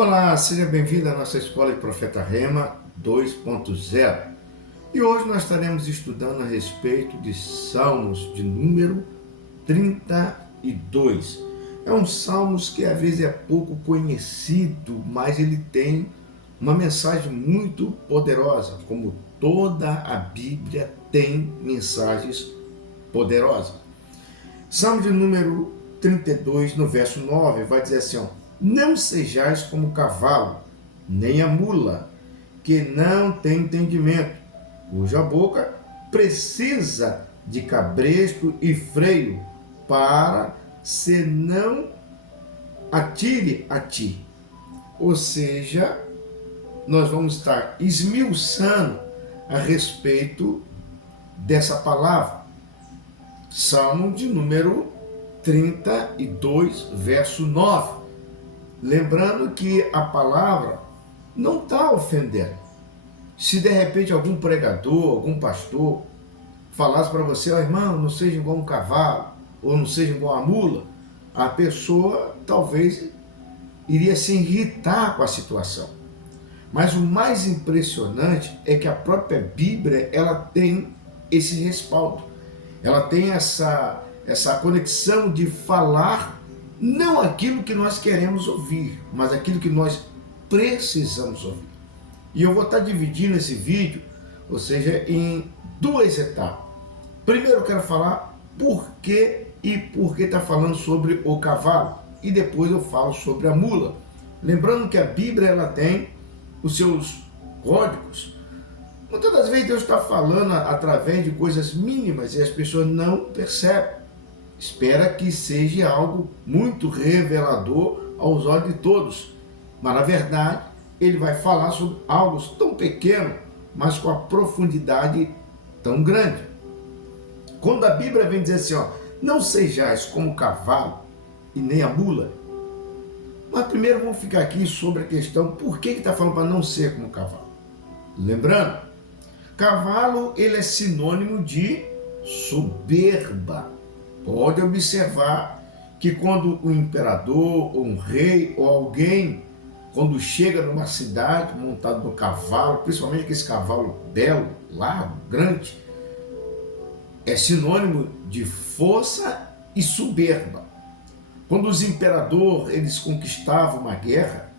Olá, seja bem-vindo à nossa Escola de Profeta Rema 2.0. E hoje nós estaremos estudando a respeito de Salmos de número 32. É um Salmos que às vezes é pouco conhecido, mas ele tem uma mensagem muito poderosa, como toda a Bíblia tem mensagens poderosas. Salmo de número 32, no verso 9, vai dizer assim, não sejais como o cavalo, nem a mula, que não tem entendimento, cuja boca precisa de cabresto e freio, para se não atire a ti. Ou seja, nós vamos estar esmiuçando a respeito dessa palavra. Salmo de número 32, verso 9. Lembrando que a palavra não está ofendendo. Se de repente algum pregador, algum pastor falasse para você, irmão, não seja igual um cavalo, ou não seja igual a mula, a pessoa talvez iria se irritar com a situação. Mas o mais impressionante é que a própria Bíblia, ela tem esse respaldo. Ela tem essa conexão de falar não aquilo que nós queremos ouvir, mas aquilo que nós precisamos ouvir. E eu vou estar dividindo esse vídeo, ou seja, em duas etapas. Primeiro eu quero falar por que está falando sobre o cavalo, e depois eu falo sobre a mula. Lembrando que a Bíblia, ela tem os seus códigos. Muitas das vezes Deus está falando através de coisas mínimas e as pessoas não percebem. Espera que seja algo muito revelador aos olhos de todos. Mas, na verdade, ele vai falar sobre algo tão pequeno, mas com a profundidade tão grande. Quando a Bíblia vem dizer assim, não sejais como o cavalo e nem a mula. Mas primeiro vamos ficar aqui sobre a questão, por que está falando para não ser como o cavalo? Lembrando, cavalo, ele é sinônimo de soberba. Pode observar que quando o imperador, ou um rei, ou alguém, quando chega numa cidade montado no cavalo, principalmente aquele cavalo belo, largo, grande, é sinônimo de força e soberba. Quando os imperadores, eles conquistavam uma guerra,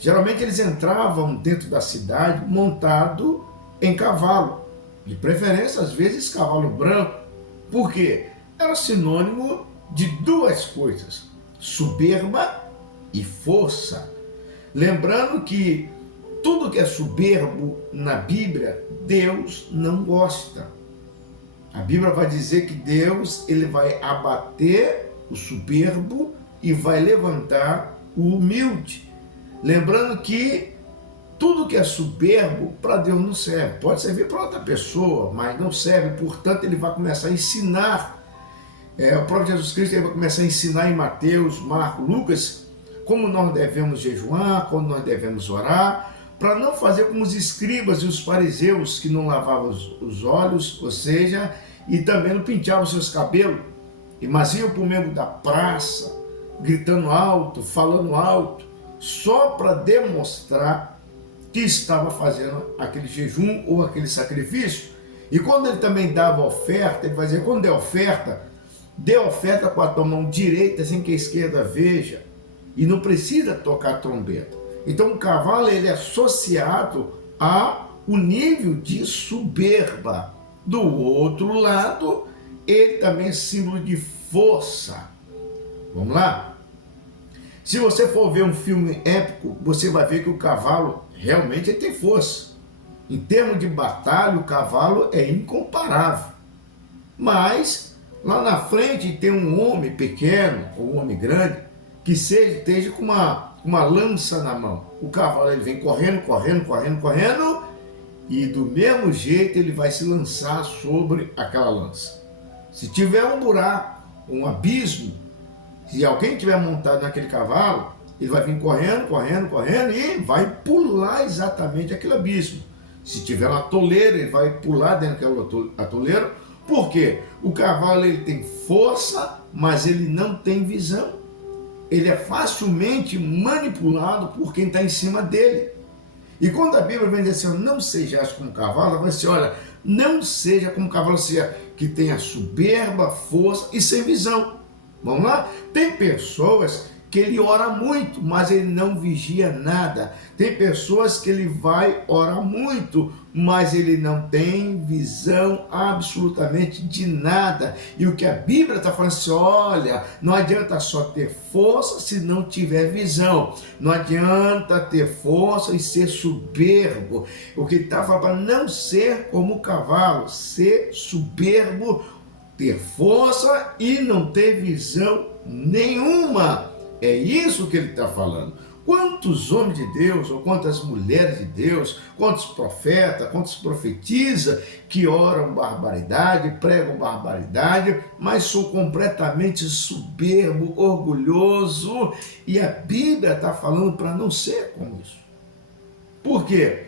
geralmente eles entravam dentro da cidade montado em cavalo, de preferência às vezes cavalo branco. Por quê? Era sinônimo de duas coisas, soberba e força. Lembrando que tudo que é soberbo na Bíblia, Deus não gosta. A Bíblia vai dizer que Deus, ele vai abater o soberbo e vai levantar o humilde. Lembrando que tudo que é soberbo para Deus não serve. Pode servir para outra pessoa, mas não serve. Portanto, ele vai começar a ensinar. O próprio Jesus Cristo, ele vai começar a ensinar em Mateus, Marcos, Lucas, como nós devemos jejuar, como nós devemos orar, para não fazer como os escribas e os fariseus que não lavavam os olhos, ou seja, e também não penteavam seus cabelos, mas iam para o meio da praça, gritando alto, falando alto, só para demonstrar que estava fazendo aquele jejum ou aquele sacrifício. E quando ele também dava oferta, ele vai dizer, quando der oferta, dê oferta com a tua mão direita, sem que a esquerda veja, e não precisa tocar trombeta. Então o cavalo, ele é associado ao nível de soberba. Do outro lado, ele também é símbolo de força. Vamos lá? Se você for ver um filme épico, você vai ver que o cavalo realmente tem força. Em termos de batalha, o cavalo é incomparável. Mas lá na frente tem um homem pequeno, ou um homem grande, que esteja com uma lança na mão. O cavalo, ele vem correndo, e do mesmo jeito ele vai se lançar sobre aquela lança. Se tiver um buraco, um abismo, se alguém tiver montado naquele cavalo, ele vai vir correndo e vai pular exatamente aquele abismo. Se tiver uma atoleira, ele vai pular dentro daquela atoleira. Por quê? O cavalo, ele tem força, mas ele não tem visão. ele é facilmente manipulado por quem está em cima dele. E quando a Bíblia vem dizer assim, não sejais como cavalo, ela vai dizer, olha, não seja como cavalo, seja que tenha soberba, força e sem visão. Vamos lá? Tem pessoas que ele ora muito, mas ele não vigia nada. Tem pessoas que ele vai orar muito, mas ele não tem visão absolutamente de nada. E o que a Bíblia está falando assim, olha, não adianta só ter força se não tiver visão. Não adianta ter força e ser soberbo. O que ele está falando para não ser como o cavalo, ser soberbo, ter força e não ter visão nenhuma. É isso que ele está falando. Quantos homens de Deus, ou quantas mulheres de Deus, quantos profetas, quantos profetizam que oram barbaridade, pregam barbaridade, mas são completamente soberbo, orgulhoso, e a Bíblia está falando para não ser como isso. Por quê?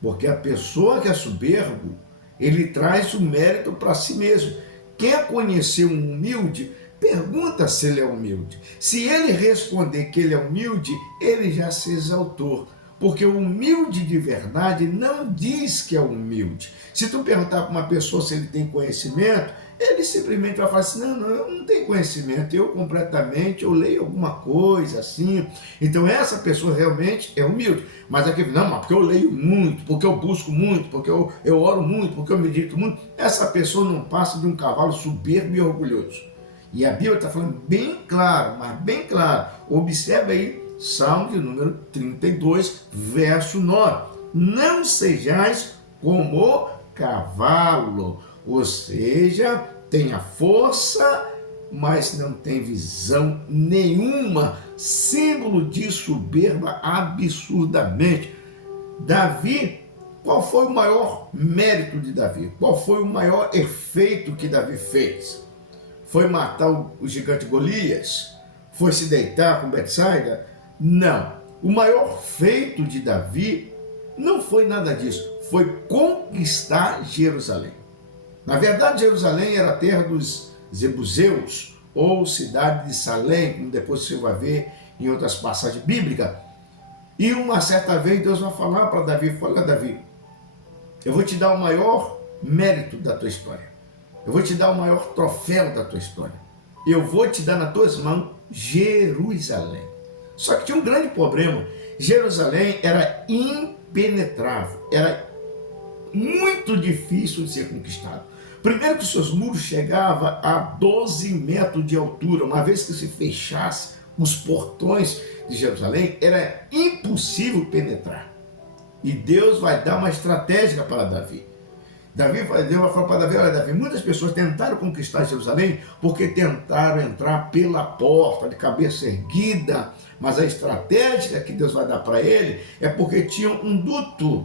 Porque a pessoa que é soberbo, ele traz o mérito para si mesmo. Quer conhecer um humilde? Pergunta se ele é humilde. Se ele responder que ele é humilde, ele já se exaltou. Porque o humilde de verdade não diz que é humilde. Se tu perguntar para uma pessoa se ele tem conhecimento, ele simplesmente vai falar assim, não, eu não tenho conhecimento, eu leio alguma coisa assim. Então essa pessoa realmente é humilde. Mas aqui, não, mas porque eu leio muito, porque eu busco muito, porque eu oro muito, porque eu medito muito, essa pessoa não passa de um cavalo soberbo e orgulhoso. E a Bíblia está falando bem claro, mas bem claro. Observe aí, Salmo de número 32, verso 9. Não sejais como o cavalo, ou seja, tenha força, mas não tem visão nenhuma, símbolo de soberba absurdamente. Davi, qual foi o maior mérito de Davi? Qual foi o maior efeito que Davi fez? Foi matar o gigante Golias? Foi se deitar com Betsaida? Não. O maior feito de Davi não foi nada disso. Foi conquistar Jerusalém. Na verdade, Jerusalém era a terra dos Jebuseus, ou cidade de Salém, como depois você vai ver em outras passagens bíblicas. E uma certa vez Deus vai falar para Davi, fala, Davi, eu vou te dar o maior mérito da tua história. Eu vou te dar o maior troféu da tua história. Eu vou te dar nas tuas mãos Jerusalém. Só que tinha um grande problema. Jerusalém era impenetrável. Era muito difícil de ser conquistado. Primeiro que os seus muros chegavam a 12 metros de altura. Uma vez que se fechasse os portões de Jerusalém, era impossível penetrar. E Deus vai dar uma estratégia para Davi. Deus vai falar para Davi, olha Davi, muitas pessoas tentaram conquistar Jerusalém porque tentaram entrar pela porta de cabeça erguida, mas a estratégia que Deus vai dar para ele é porque tinha um duto,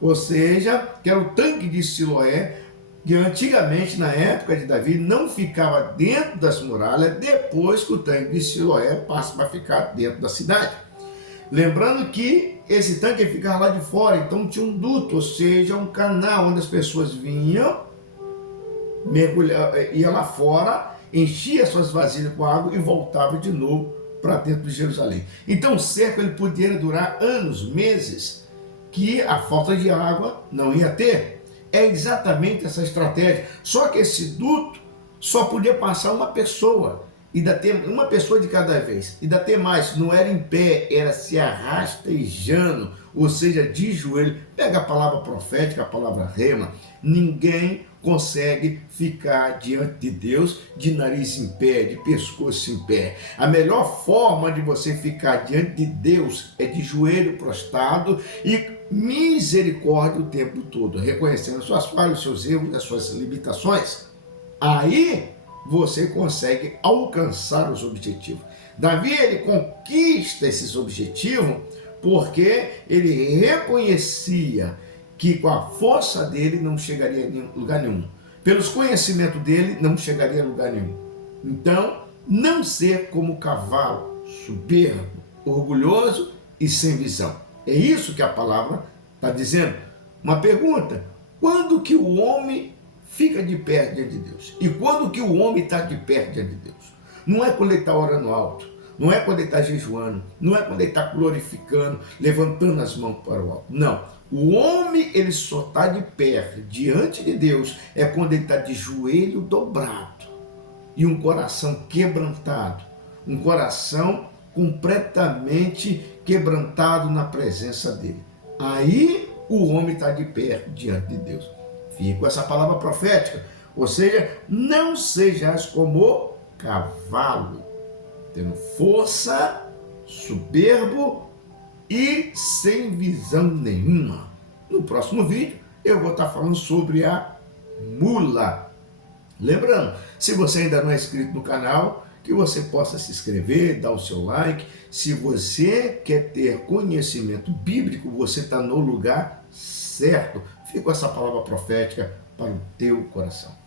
ou seja, que era o tanque de Siloé, que antigamente, na época de Davi, não ficava dentro das muralhas, depois que o tanque de Siloé passa para ficar dentro da cidade. Lembrando que esse tanque ficava lá de fora, então tinha um duto, ou seja, um canal onde as pessoas vinham, ia lá fora, enchia suas vasilhas com água e voltava de novo para dentro de Jerusalém. Então o cerco ele poderia durar anos, meses, que a falta de água não ia ter. É exatamente essa estratégia. Só que esse duto só podia passar uma pessoa. E ainda ter uma pessoa de cada vez, e ainda ter mais, não era em pé, era se arrastejando, ou seja, de joelho. Pega a palavra profética, a palavra rema, ninguém consegue ficar diante de Deus de nariz em pé, de pescoço em pé. A melhor forma de você ficar diante de Deus é de joelho prostrado e misericórdia o tempo todo, reconhecendo as suas falhas, os seus erros, as suas limitações. Aí você consegue alcançar os objetivos. Davi, ele conquista esses objetivos porque ele reconhecia que com a força dele não chegaria a lugar nenhum. Pelos conhecimentos dele não chegaria a lugar nenhum. Então, não ser como cavalo, soberbo, orgulhoso e sem visão. É isso que a palavra está dizendo. Uma pergunta, quando que o homem fica de pé diante de Deus? E quando que o homem está de pé diante de Deus? Não é quando ele está orando alto, não é quando ele está jejuando, não é quando ele está glorificando, levantando as mãos para o alto. Não. O homem, ele só está de pé diante de Deus é quando ele está de joelho dobrado e um coração quebrantado, um coração completamente quebrantado na presença dele. Aí o homem está de pé diante de Deus. Fica com essa palavra profética. Ou seja, não sejais como cavalo, tendo força, soberbo e sem visão nenhuma. No próximo vídeo eu vou estar falando sobre a mula. Lembrando, se você ainda não é inscrito no canal, que você possa se inscrever, dar o seu like. Se você quer ter conhecimento bíblico, você está no lugar certo. Fica com essa palavra profética para o teu coração.